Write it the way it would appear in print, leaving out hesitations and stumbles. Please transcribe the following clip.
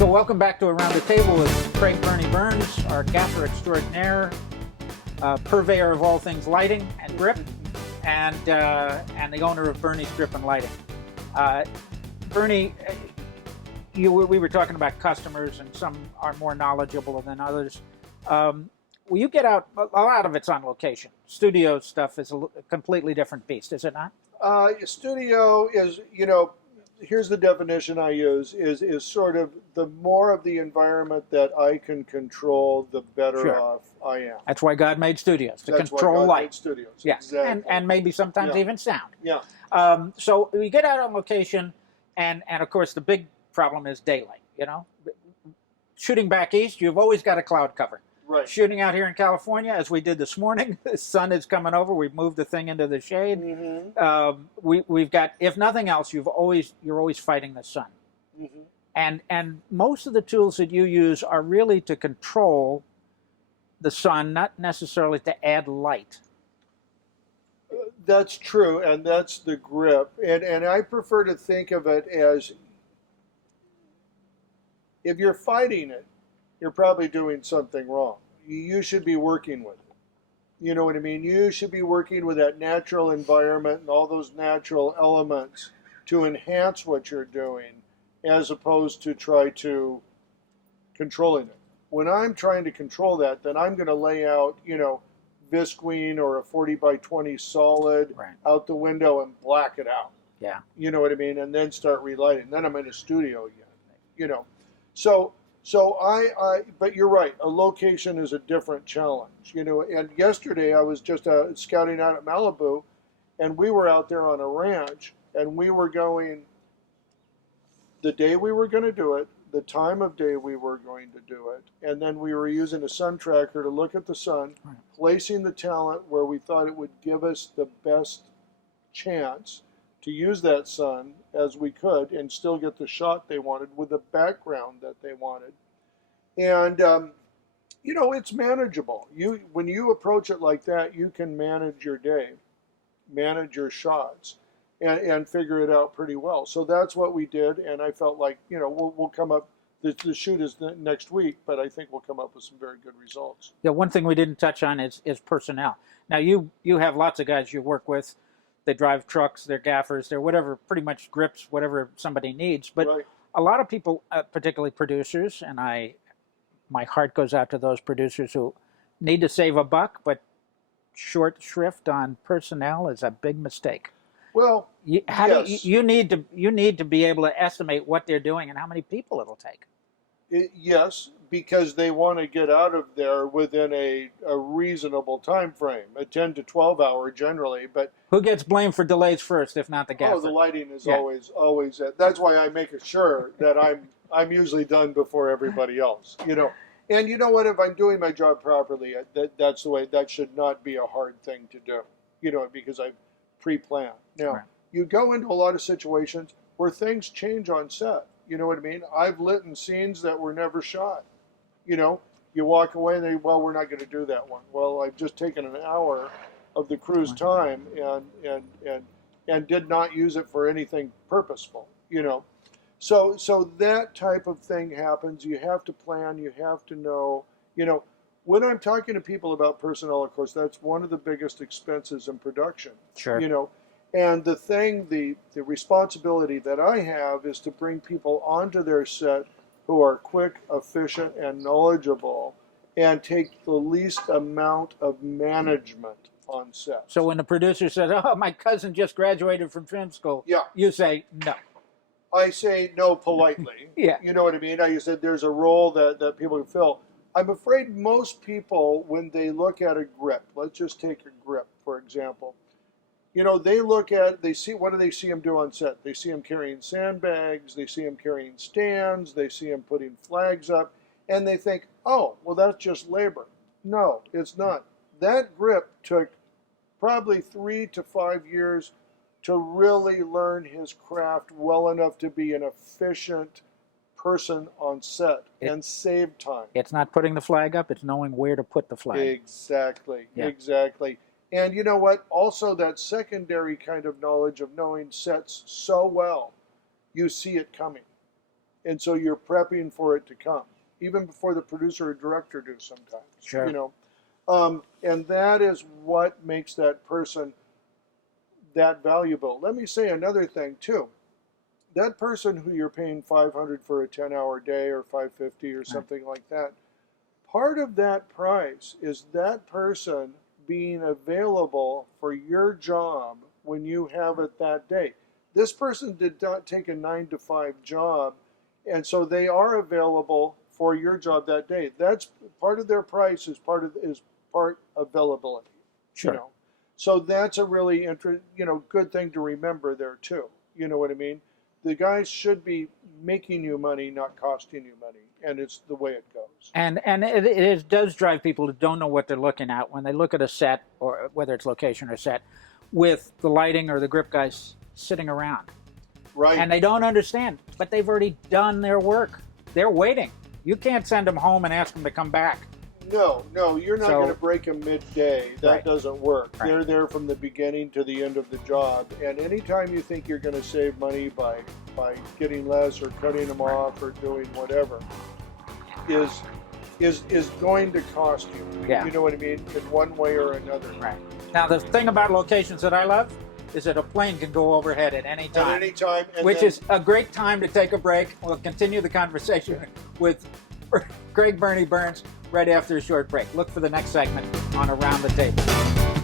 So welcome back to Around the Table with Craig Burnie Burns, our gaffer extraordinaire, purveyor of all things lighting and grip, and the owner of Burnie's Grip and Lighting. Burnie, we were talking about customers, and some are more knowledgeable than others. Well, you get out, a lot of it's on location. Studio stuff is a completely different beast, is it not? Studio is, here's the definition I use, is sort of the more of the environment that I can control, the better off I am. That's why God made studios, to That's control why God light. made studios. Yeah, Exactly. and maybe sometimes even sound. Yeah. So we get out on location, and of course the big problem is daylight. Shooting back east, you've always got a cloud cover. Right. Shooting out here in California, as we did this morning, the sun is coming over. We've moved the thing into the shade. Mm-hmm. We've got, if nothing else, you're always fighting the sun. Mm-hmm. And most of the tools that you use are really to control the sun, not necessarily to add light. That's true, and that's the grip. And I prefer to think of it as, if you're fighting it, you're probably doing something wrong. You should be working with it. You know what I mean? You should be working with that natural environment and all those natural elements to enhance what you're doing, as opposed to try to controlling it. When I'm trying to control that, then I'm going to lay out, visqueen or a 40 by 20 solid out the window and black it out. Yeah. You know what I mean? And then start relighting. Then I'm in a studio again. But you're right. A location is a different challenge, And yesterday I was just scouting out at Malibu, and we were out there on a ranch, and we were going the day we were going to do it, the time of day we were going to do it, and then we were using a sun tracker to look at the sun, placing the talent where we thought it would give us the best chance to use that sun as we could and still get the shot they wanted with the background that they wanted. And, it's manageable. When you approach it like that, you can manage your day, manage your shots, and figure it out pretty well. So that's what we did, and I felt like, we'll come up, the shoot is next week, but I think we'll come up with some very good results. Yeah, one thing we didn't touch on is personnel. Now, you have lots of guys you work with. They drive trucks, they're gaffers, they're whatever, pretty much grips, whatever somebody needs. But a lot of people, particularly producers, and my heart goes out to those producers who need to save a buck, but short shrift on personnel is a big mistake. Well, you need to be able to estimate what they're doing and how many people it'll take. Yes, because they want to get out of there within a reasonable time frame, a 10 to 12 hour generally. But who gets blamed for delays first, if not the gaffer? Oh, the lighting is always. That's why I make it sure that I'm usually done before everybody else. And you know what? If I'm doing my job properly, that's the way. That should not be a hard thing to do. Because I've pre-planned. Now, you go into a lot of situations where things change on set. You know what I mean? I've lit in scenes that were never shot. You walk away and we're not going to do that one. Well, I've just taken an hour of the crew's time and did not use it for anything purposeful. So that type of thing happens. You have to plan. You have to know. When I'm talking to people about personnel, of course, that's one of the biggest expenses in production. Sure. And the responsibility that I have is to bring people onto their set who are quick, efficient, and knowledgeable, and take the least amount of management on set. So when the producer says, "Oh, my cousin just graduated from film school," you say no. I say no politely. You know what I mean? I said there's a role that people can fill. I'm afraid most people, when they look at a grip, let's just take a grip, for example, they see, what do they see him do on set? They see him carrying sandbags, they see him carrying stands, they see him putting flags up, and they think, oh, well, that's just labor. No, it's not. That grip took probably 3 to 5 years to really learn his craft well enough to be an efficient person on set and save time. It's not putting the flag up, it's knowing where to put the flag. Exactly. And you know what? Also, that secondary kind of knowledge of knowing sets so well, you see it coming. And so you're prepping for it to come, even before the producer or director do sometimes. Sure. You know, and that is what makes that person that valuable. Let me say another thing too. That person who you're paying $500 for a 10-hour day or $550 or something like that, part of that price is that person being available for your job when you have it that day. This person did not take a 9-to-5 job, and so they are available for your job that day. That's part of their price is part availability. Sure. You know, so that's a really good thing to remember there too. You know what I mean? The guys should be making you money, not costing you money, and it's the way it goes. And it does drive people who don't know what they're looking at when they look at a set, or whether it's location or set, with the lighting or the grip guys sitting around. Right. And they don't understand, but they've already done their work. They're waiting. You can't send them home and ask them to come back. No, you're not going to break them midday. That Right. doesn't work. Right. They're there from the beginning to the end of the job. And anytime you think you're going to save money by getting less or cutting them off or doing whatever, is going to cost you. Yeah. You know what I mean? In one way or another. Right. Now, the thing about locations that I love is that a plane can go overhead at any time. At any time. Which is a great time to take a break. We'll continue the conversation with Craig Burnie Burns right after a short break. Look for the next segment on Around the Table.